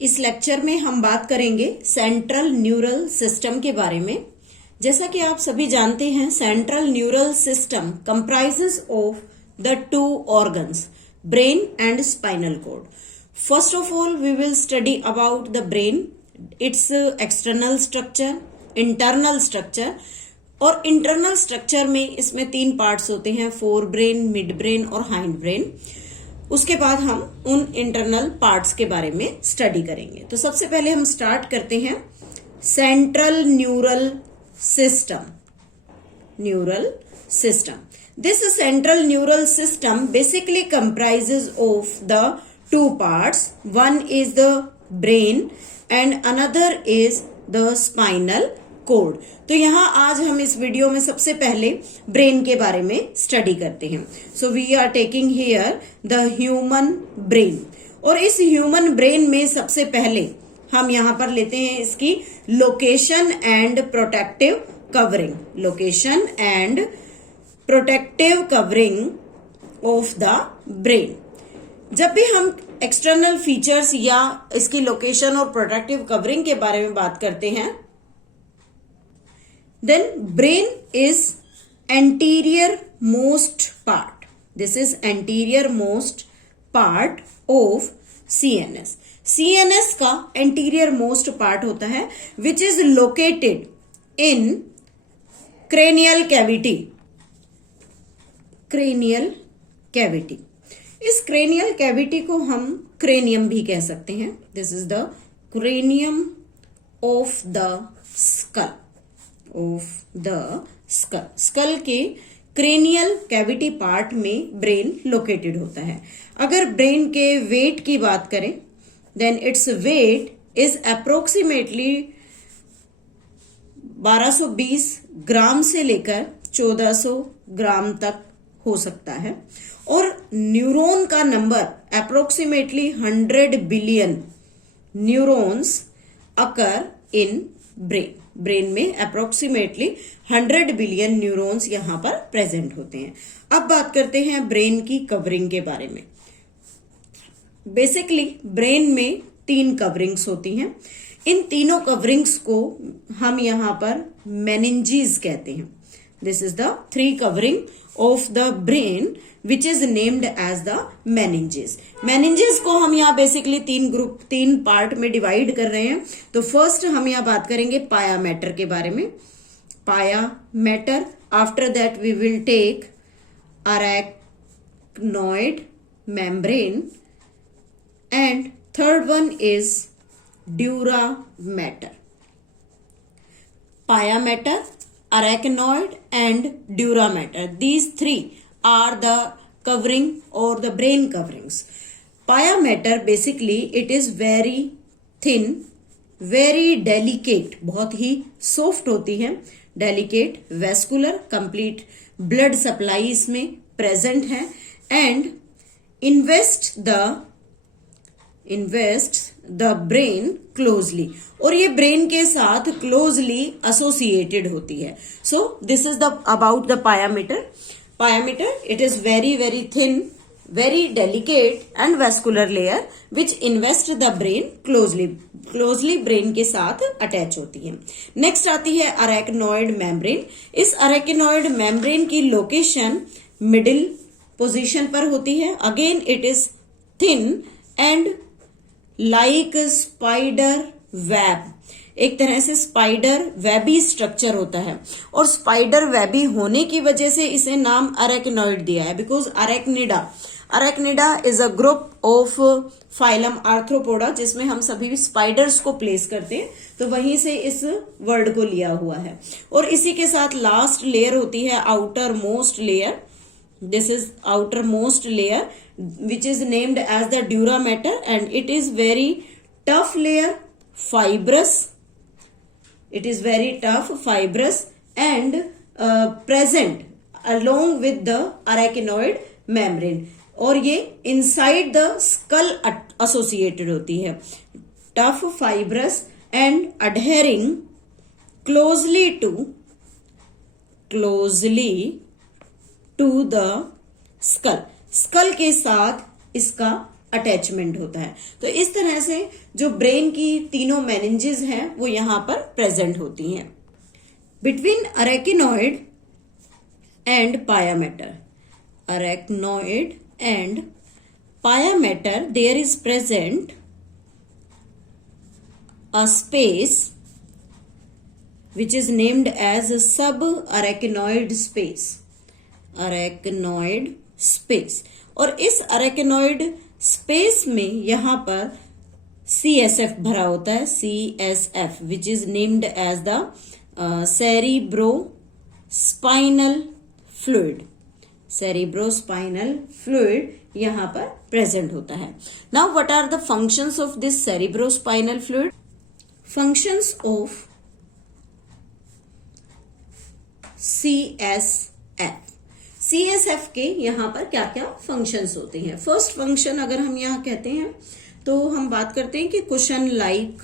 इस लेक्चर में हम बात करेंगे सेंट्रल न्यूरल सिस्टम के बारे में। जैसा कि आप सभी जानते हैं, central neural system comprises of the two organs, brain and spinal cord. First of all we will study about the brain, its external structure, internal structure. और इंटरनल स्ट्रक्चर में इसमें तीन पार्ट्स होते हैं, फोर ब्रेन, मिड ब्रेन और hindbrain. उसके बाद हम उन इंटरनल पार्ट्स के बारे में स्टडी करेंगे। तो सबसे पहले हम स्टार्ट करते हैं central neural system. Neural system, this central neural system basically comprises of the two parts. One is the brain and another is the spinal cord. तो यहाँ आज हम इस वीडियो में सबसे पहले ब्रेन के बारे में स्टडी करते हैं। So we are taking here the human brain. और इस ह्यूमन ब्रेन में सबसे पहले हम यहाँ पर लेते हैं इसकी location and protective covering. Location and protective covering of the brain. जब भी हम एक्सटर्नल फीचर्स या इसकी लोकेशन और प्रोटेक्टिव कवरिंग के बारे में बात करते हैं, then brain is anterior most part. This is anterior most part of CNS. CNS का anterior most part होता है which is located in cranial cavity. cranial cavity. इस cranial cavity को हम cranium भी कह सकते हैं। This is the cranium of the skull. Of the skull. Skull के क्रेनियल कैविटी पार्ट में ब्रेन लोकेटेड होता है। अगर ब्रेन के वेट की बात करें, then its weight is approximately 1220 gram से लेकर 1400 ग्राम तक हो सकता है। और न्यूरॉन का number approximately 100 billion neurons occur in brain. Brain में अप्रोक्सीमेटली 100 बिलियन न्यूरॉन्स यहां पर प्रेजेंट होते हैं। अब बात करते हैं ब्रेन की कवरिंग के बारे में। बेसिकली ब्रेन में 3 कवरिंग्स होती हैं। इन तीनों कवरिंग्स को हम यहां पर मेनिंजेस कहते हैं। This is the 3 covering of the brain which is named as the meninges. Meninges को हम यहाँ बेसिकली 3 पार्ट में डिवाइड कर रहे हैं। तो फर्स्ट हम यहाँ बात करेंगे पाया मैटर के बारे में। Pia matter, after that we will take arachnoid membrane and third one is dura matter. Pia matter, arachnoid and dura matter, these 3 are the covering or the brain coverings. Paya matter basically it is very thin, very delicate, बहुत ही soft होती है, delicate, vascular, complete blood supply इसमें present है and invests the brain closely, और ये brain के साथ closely associated होती है। So this is the about the pia mater. Pia mater it is very very thin, very delicate and vascular layer which invest the brain closely brain के साथ attach होती है। नेक्स्ट आती है अरेक्नॉइड मेम्ब्रेन। इस अरेक्नॉइड मेम्ब्रेन की लोकेशन मिडिल पोजीशन पर होती है। Again it is thin and like spider web, एक तरह से स्पाइडर वेबी स्ट्रक्चर होता है। और स्पाइडर वेबी होने की वजह से इसे नाम अरेक्नॉइड दिया है, because arachnida is a group of phylum arthropoda, जिसमें हम सभी स्पाइडर्स को प्लेस करते हैं, तो वहीं से इस वर्ड को लिया हुआ है। और इसी के साथ लास्ट लेयर होती है outer most layer. This is outer most layer which is named as the dura matter and it is very tough layer, fibrous. It is very tough, fibrous and present along with the arachnoid membrane, और ये inside the skull associated होती है। tough, fibrous and adhering closely to the skull। Skull के साथ इसका attachment होता है। तो इस तरह से जो ब्रेन की तीनों मेनिंजेस हैं वो यहां पर प्रेजेंट होती हैं। Between arachnoid and pia matter, arachnoid and pia matter there is present a space which is named as subarachnoid space, arachnoid space। और इस arachnoid space में यहां पर CSF भरा होता है, CSF which is named as the cerebrospinal fluid, cerebrospinal fluid यहां पर प्रेजेंट होता है। Now what are the functions of this cerebrospinal fluid? Functions of CSF, CSF के यहां पर क्या क्या फंक्शंस होते हैं। फर्स्ट फंक्शन अगर हम यहां कहते हैं तो हम बात करते हैं कि कुशन लाइक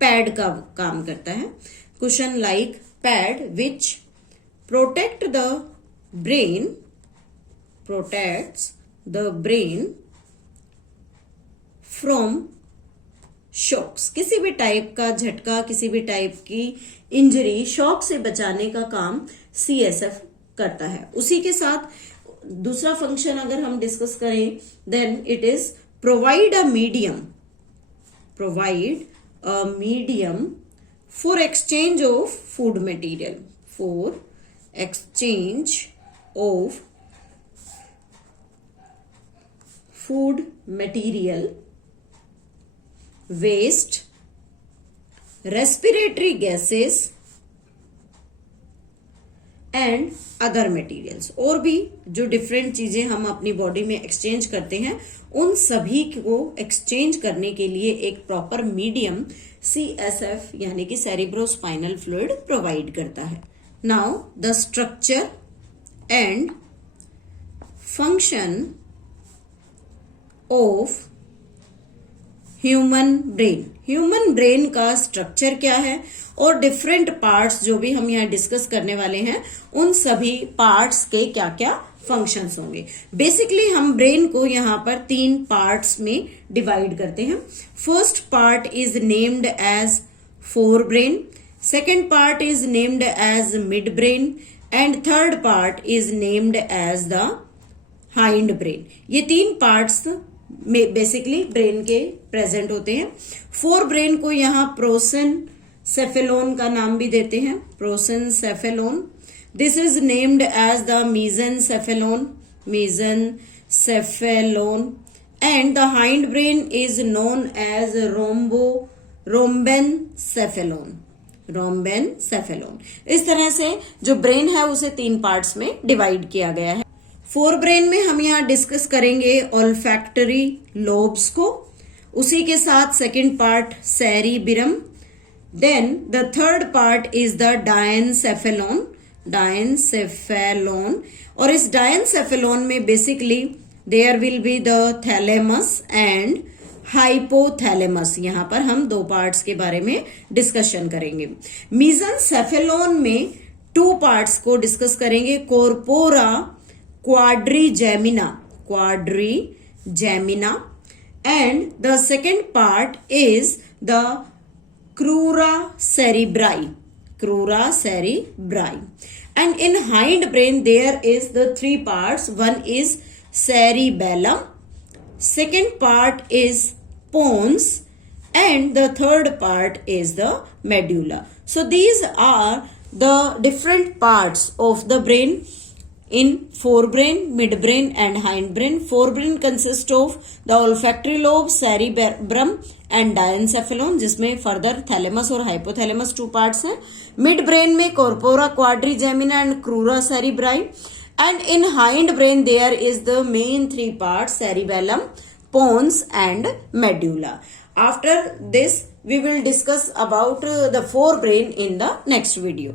पैड का काम करता है। Cushion like pad which protects the brain from shocks, किसी भी टाइप का झटका, किसी भी टाइप की इंजरी, शॉक से बचाने का काम CSF करता है। उसी के साथ दूसरा फंक्शन अगर हम डिस्कस करें then it is provide a medium for exchange of food material, for exchange of food material, waste, respiratory gases and other materials. और भी जो डिफरेंट चीजें हम अपनी बॉडी में एक्सचेंज करते हैं उन सभी को एक्सचेंज करने के लिए एक प्रॉपर मीडियम CSF यानी कि सेरिब्रोस्पाइनल फ्लूइड प्रोवाइड करता है। Now the structure and function of human brain का स्ट्रक्चर क्या है और डिफरेंट पार्ट्स जो भी हम यहाँ डिस्कस करने वाले हैं उन सभी पार्ट्स के क्या क्या फंक्शंस होंगे। बेसिकली हम ब्रेन को यहाँ पर 3 पार्ट्स में डिवाइड करते हैं। First part is named as forebrain, second part is named as midbrain and third part is named as the hindbrain. ये 3 पार्ट्स में बेसिकली ब्रेन के प्रेजेंट होते हैं। फोर ब्रेन को यहाँ प्रोसेनसेफेलोन का नाम भी देते हैं, prosencephalon. This is named as the mesencephalon and the hindbrain is known as rhombencephalon. इस तरह से जो ब्रेन है उसे 3 पार्ट्स में डिवाइड किया गया है। फोर ब्रेन में हम यहाँ डिस्कस करेंगे ऑल्फैक्टरी लोब्स को, उसी के साथ second part cerebrum, then the third part is the diencephalon. और इस डायनसेफेलोन में basically there will be the thalamus and hypothalamus. यहाँ पर हम 2 पार्ट्स के बारे में डिस्कशन करेंगे। मीजनसेफेलोन में 2 पार्ट्स को डिस्कस करेंगे, corpora quadrigemina and the second part is the crura cerebri and in hind brain there is the 3 parts. One is cerebellum, second part is pons and the third part is the medulla. So these are the different parts of the brain in forebrain, midbrain and hindbrain. Forebrain consists of the olfactory lobe, cerebrum and diencephalon, जिसमें further thalamus और hypothalamus 2 parts हैं। midbrain में corpora quadrigemina and crura cerebri and in hindbrain there is the main 3 parts, cerebellum, pons and medulla. After this we will discuss about the forebrain in the next video.